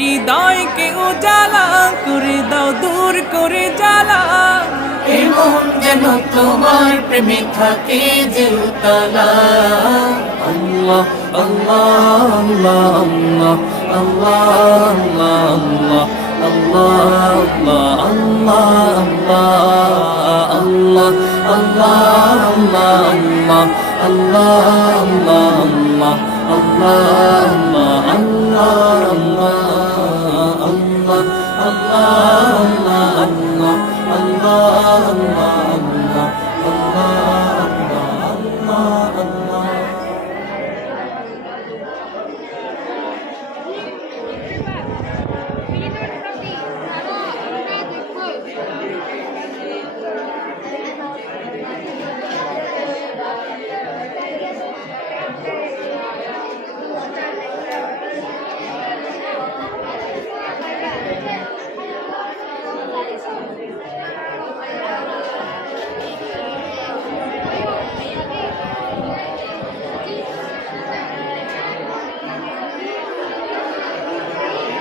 হৃদয়কে উজালা করে দাও, দূর করে জ্বালা। এমন যেন তোমার প্রেমে থাকে যে উতলা। আল্লাহ আল্লাহ আল্লাহ আল্লাহ আল্লাহ আল্লাহ আল্লাহ আল্লাহ আল্লাহ আল্লাহ আল্লাহ